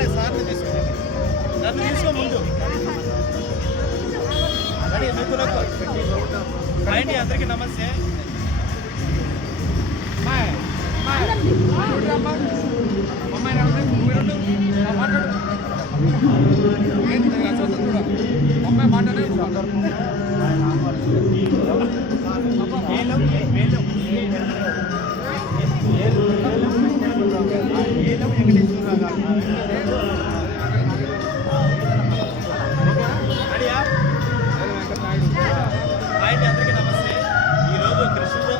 లేదు సార్ని తీసుకోండి, నన్ను తీసుకో ముందు రెడీ మిత్రులకు అండి. అందరికీ నమస్తే. అందరికీ నమస్తే. ఈరోజు కృష్ణుడు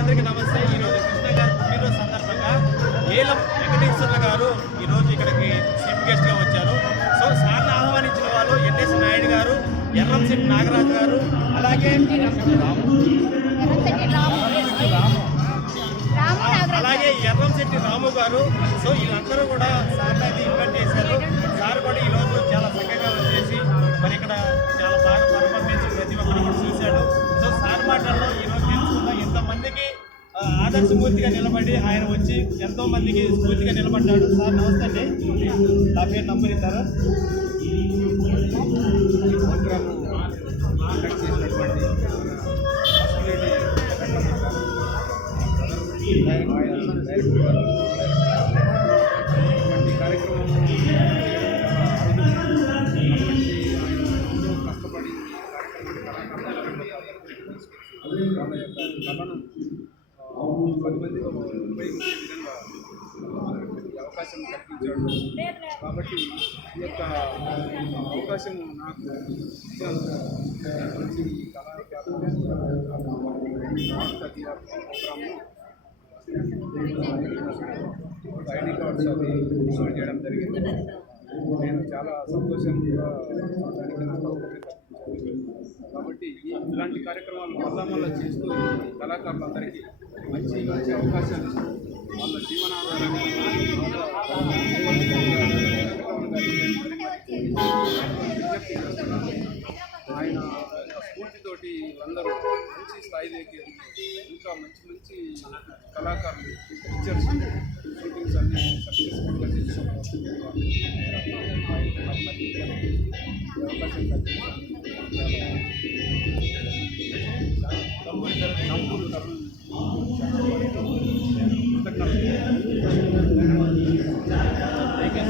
అందరికీ నమస్తే. ఈరోజు కృష్ణ గారు పుట్టినరోజు సందర్భంగా ఏలం వెంకటేశ్వర్ల గారు ఈరోజు ఇక్కడికి చీఫ్ గెస్ట్గా వచ్చారు. సో సార్ని ఆహ్వానించిన వాళ్ళు ఎన్ఎస్ నాయుడు గారు, ఎర్రంశెట్టి నాగరాజు గారు, అలాగే ఎర్రంశెట్టి రాము గారు. సో వీళ్ళందరూ కూడా సార్ని అయితే ఇన్వైట్ చేశారు. సార్ కూడా ఈరోజు చాలా చక్కగా వచ్చేసి మరి ఇక్కడ చాలా బాగా పర్ఫార్మెన్స్ ప్రతి ఒక్కరు కూడా చూశాడు. సో సార్ మాటల్లో ఈరోజు తెలుసుకున్న ఎంతమందికి ఆదర్శమూర్తిగా నిలబడి ఆయన వచ్చి ఎంతో మందికి స్ఫూర్తిగా నిలబడ్డాడు. సార్ నమస్తే అండి, నా పేరు నంబర్ ఇస్తారా? వాళ్ళ యొక్క కళను 10 మందికి ఉపయోగించే విధంగా అవకాశం కల్పించాడు. కాబట్టి ఈ యొక్క అవకాశం నాకు మంచి ప్రోగ్రాము ఐడి కార్డ్స్ అది ఇష్యూ చేయడం జరిగింది. నేను చాలా సంతోషంగా దానికి నాకు అవకాశం కల్పించాను. కాబట్టి ఇలాంటి కార్యక్రమాలు మళ్ళా చేస్తూ కళాకారులందరికీ మంచి మంచి అవకాశాలు వాళ్ళ జీవనాధారాన్ని ఆయన స్ఫూర్తితోటి అందరూ మంచి స్థాయి దగ్గర ఇంకా మంచి మంచి కళాకారులు పిక్చర్స్ షూటింగ్స్ అన్నీ సక్సెస్ఫుల్గా చేస్తున్నారు. అవకాశం కల్పించారు.